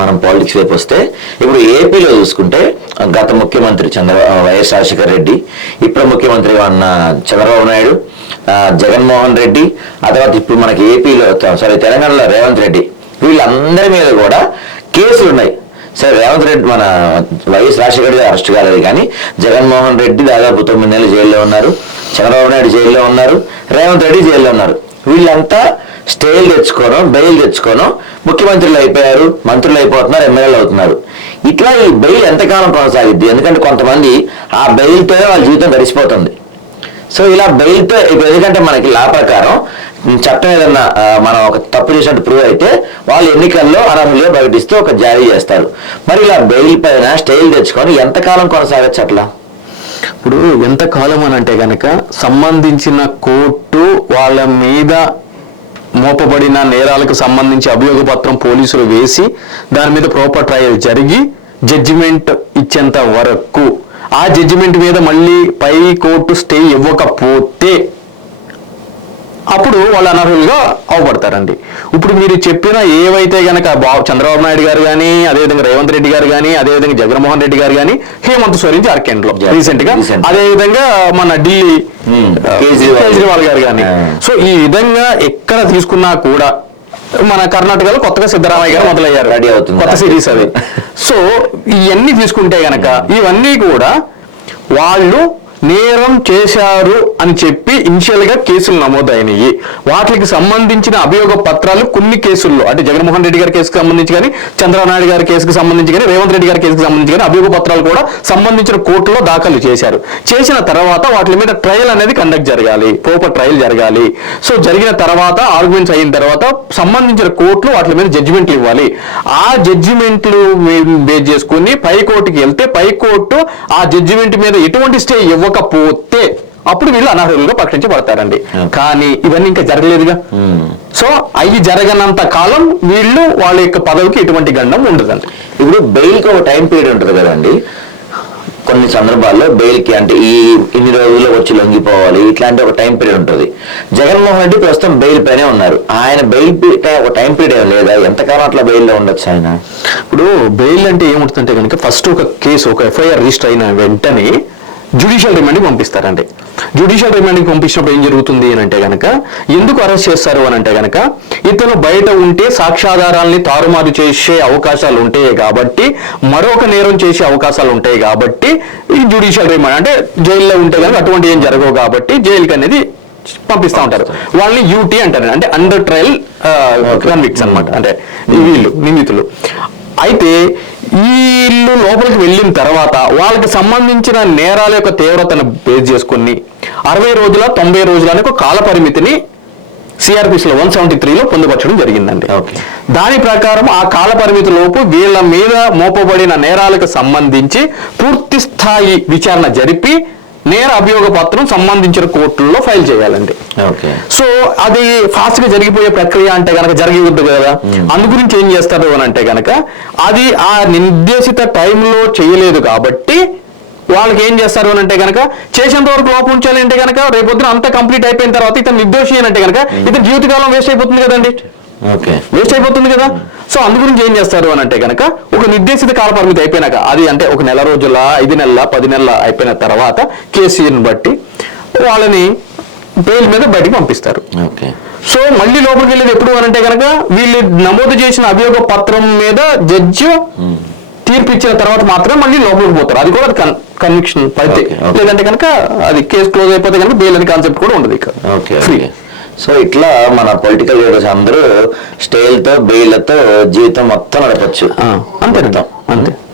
మనం పాలిటిక్స్ వైపు వస్తే ఇప్పుడు ఏపీలో చూసుకుంటే గత ముఖ్యమంత్రి వైఎస్ రాజశేఖర రెడ్డి, ఇప్పుడు ముఖ్యమంత్రిగా ఉన్న చంద్రబాబు నాయుడు, జగన్మోహన్ రెడ్డి, ఆ తర్వాత ఇప్పుడు మనకి ఏపీలో తెలంగాణలో రేవంత్ రెడ్డి, వీళ్ళందరి మీద కూడా కేసులు ఉన్నాయి. సరే, రేవంత్ రెడ్డి మన వైఎస్ రాజశేఖర రెడ్డి అరెస్ట్ కాలేదు, కానీ జగన్మోహన్ రెడ్డి దాదాపు 9 నెలలు జైల్లో ఉన్నారు, చంద్రబాబు నాయుడు జైల్లో ఉన్నారు, రేవంత్ రెడ్డి జైల్లో ఉన్నారు. వీళ్ళంతా స్టేలు తెచ్చుకోవడం, బెయిల్ తెచ్చుకోవడం, ముఖ్యమంత్రులు అయిపోయారు, మంత్రులు అయిపోతున్నారు, ఎమ్మెల్యేలు అవుతున్నారు. ఇట్లా ఈ బెయిల్ ఎంతకాలం కొనసాగిద్ది? ఎందుకంటే కొంతమంది ఆ బెయిల్తోనే వాళ్ళ జీవితం గడిచిపోతుంది. సో ఇలా బెయిల్తో ఇప్పుడు ఎందుకంటే మనకి లా ప్రకారం చట్టం ఏదన్నా మనం ఒక తప్పు చేసినట్టు ప్రూవ్ అయితే వాళ్ళు ఎన్నికల్లో అనర్హులుగా ప్రకటిస్తూ ఒక జారీ చేస్తారు. మరి ఇలా బెయిల్ పైన స్టేలు తెచ్చుకొని ఎంతకాలం కొనసాగచ్చు అట్లా? ఇప్పుడు ఎంతకాలం అని అంటే కనుక సంబంధించిన కోర్టు వాళ్ళ మీద మోపబడిన నేరాలకు సంబంధించి అభియోగ పత్రం పోలీసులు వేసి దాని మీద ప్రాపర్ ట్రయల్ జరిగి జడ్జిమెంట్ ఇచ్చేంత వరకు, ఆ జడ్జిమెంట్ మీద మళ్ళీ పై కోర్టు స్టే ఇవ్వకపోతే అప్పుడు వాళ్ళు అనర్హులుగా అవపడతారండి. ఇప్పుడు మీరు చెప్పిన ఏవైతే గనక చంద్రబాబు నాయుడు గారు కానీ, అదేవిధంగా రేవంత్ రెడ్డి గారు కానీ, అదేవిధంగా జగన్మోహన్ రెడ్డి గారు కానీ, హేమంత్ సోరెన్ జార్ఖండ్ లో రీసెంట్ గా, అదేవిధంగా మన ఢిల్లీ కేజ్రీవాల్ గారు కానీ, సో ఈ విధంగా ఎక్కడ తీసుకున్నా కూడా మన కర్ణాటకలో కొత్తగా సిద్ధరామయ్య గారు మొదలయ్యారు, రెడీ అవుతుంది కొత్త సిరీస్ అది. సో ఇవన్నీ తీసుకుంటే గనక ఇవన్నీ కూడా వాళ్ళు నేరం చేశారు అని చెప్పి ఇనిషియల్ గా కేసులు నమోదైనవి. వాటికి సంబంధించిన అభియోగ పత్రాలు కొన్ని కేసుల్లో, అంటే జగన్మోహన్ రెడ్డి గారి కేసుకు సంబంధించి కానీ, చంద్రబాబు నాయుడు గారి కేసుకు సంబంధించి కానీ, రేవంత్ రెడ్డి గారి కేసుకు సంబంధించి కానీ అభియోగ పత్రాలు కూడా సంబంధించిన కోర్టులో దాఖలు చేశారు. చేసిన తర్వాత వాటి మీద ట్రయల్ అనేది కండక్ట్ జరగాలి, ప్రాపర్ ట్రయల్ జరగాలి. సో జరిగిన తర్వాత ఆర్గ్యుమెంట్స్ అయిన తర్వాత సంబంధించిన కోర్టులు వాటి మీద జడ్జిమెంట్లు ఇవ్వాలి. ఆ జడ్జిమెంట్లు బేస్ చేసుకుని పై కోర్టుకి వెళ్తే పై కోర్టు ఆ జడ్జిమెంట్ మీద ఎటువంటి స్టే ఇవ్వకపోతే అప్పుడు వీళ్ళు అనర్హులుగా ప్రకటించబడతారండి. కానీ ఇవన్నీ ఇంకా జరగలేదుగా. సో అవి జరగనంత కాలం వీళ్ళు వాళ్ళ యొక్క పదవికి ఎటువంటి గండం ఉండదండి. ఇప్పుడు బెయిల్కి ఒక టైం పీరియడ్ ఉంటుంది కదండి. కొన్ని సందర్భాల్లో బెయిల్కి అంటే ఇన్ని రోజుల్లో వచ్చి లొంగిపోవాలి, ఇట్లాంటి ఒక టైం పీరియడ్ ఉంటుంది. జగన్మోహన్ రెడ్డి ప్రస్తుతం బెయిల్ పైనే ఉన్నారు. ఆయన బెయిల్ ఒక టైం పీరియడ్ ఏం లేదా? ఎంతకాలం అట్లా బెయిల్లో ఉండొచ్చు ఆయన? ఇప్పుడు బెయిల్ అంటే ఏముంటుందంటే కనుక ఫస్ట్ ఒక కేసు, ఒక ఎఫ్ఐఆర్ రిజిస్టర్ అయిన వెంటనే జ్యుడిషియల్ రిమాండ్కి పంపిస్తారండి. జ్యుడిషియల్ రిమాండ్కి పంపించినప్పుడు ఏం జరుగుతుంది అని అంటే కనుక, ఎందుకు అరెస్ట్ చేస్తారు అని అంటే కనుక, ఇతను బయట ఉంటే సాక్ష్యాధారాల్ని తారుమారు చేసే అవకాశాలు ఉంటాయి కాబట్టి, మరొక నేరం చేసే అవకాశాలు ఉంటాయి కాబట్టి ఈ జ్యుడిషియల్ రిమాండ్ అంటే జైల్లో ఉంటే కనుక అటువంటి ఏం జరగవు కాబట్టి జైలుకి అనేది పంపిస్తూ ఉంటారు. వాళ్ళని యూటీ అంటారు, అంటే అండర్ ట్రయల్ కన్విక్ట్స్ అనమాట, అంటే వీళ్ళు నిందితులు. అయితే వీళ్ళు లోపలికి వెళ్ళిన తర్వాత వాళ్ళకి సంబంధించిన నేరాల యొక్క తీవ్రతను బేస్ చేసుకుని 60 రోజుల 90 రోజుల అనే ఒక కాల పరిమితిని సిఆర్పిసిలో 173లో పొందుపరచడం జరిగిందండి. దాని ప్రకారం ఆ కాల పరిమితి లోపు వీళ్ళ మీద మోపబడిన నేరాలకు సంబంధించి పూర్తి స్థాయి విచారణ జరిపి నేర అభియోగ పత్రం సంబంధించిన కోర్టుల్లో ఫైల్ చేయాలండి. సో అది ఫాస్ట్ గా జరిగిపోయే ప్రక్రియ అంటే కనుక జరిగివద్దు కదా. అందు గురించి ఏం చేస్తారు అని అంటే కనుక, అది ఆ నిర్దేశిత టైంలో చేయలేదు కాబట్టి వాళ్ళకి ఏం చేస్తారు అని అంటే కనుక, చేసేంత వరకు లోపం ఉంచాలి అంటే కనుక రేపొద్దున అంతా కంప్లీట్ అయిపోయిన తర్వాత ఇతను నిర్దోషి అని అంటే కనుక ఇతను జీవితకాలం వేస్ట్ అయిపోతుంది కదండి, వేస్ట్ అయిపోతుంది కదా. సో అందు గురించి ఏం చేస్తారు అని అంటే కనుక, ఒక నిర్దేశిత కాల పరిమితి అయిపోయినాక, అది అంటే ఒక నెల రోజుల 5 నెలల 10 నెలల అయిపోయిన తర్వాత కేసీని బట్టి వాళ్ళని బెయిల్ మీద బయటికి పంపిస్తారు. సో మళ్ళీ లోపలికి వెళ్ళేది ఎప్పుడు అని అంటే కనుక, వీళ్ళు నమోదు చేసిన అభియోగ పత్రం మీద జడ్జి తీర్పు ఇచ్చిన తర్వాత మాత్రమే మళ్ళీ లోపలికి పోతారు. అది కూడా కన్విక్షన్ పడితే, లేదంటే కనుక అది కేసు క్లోజ్ అయిపోతే కనుక బెయిల్ అనే కాన్సెప్ట్ కూడా ఉండదు ఇక. సో ఇట్లా మన పొలిటికల్ లీడర్స్ అందరూ స్టేల్తో బెయిల్తో జీవితం మొత్తం నడపచ్చు అంతే అంతే.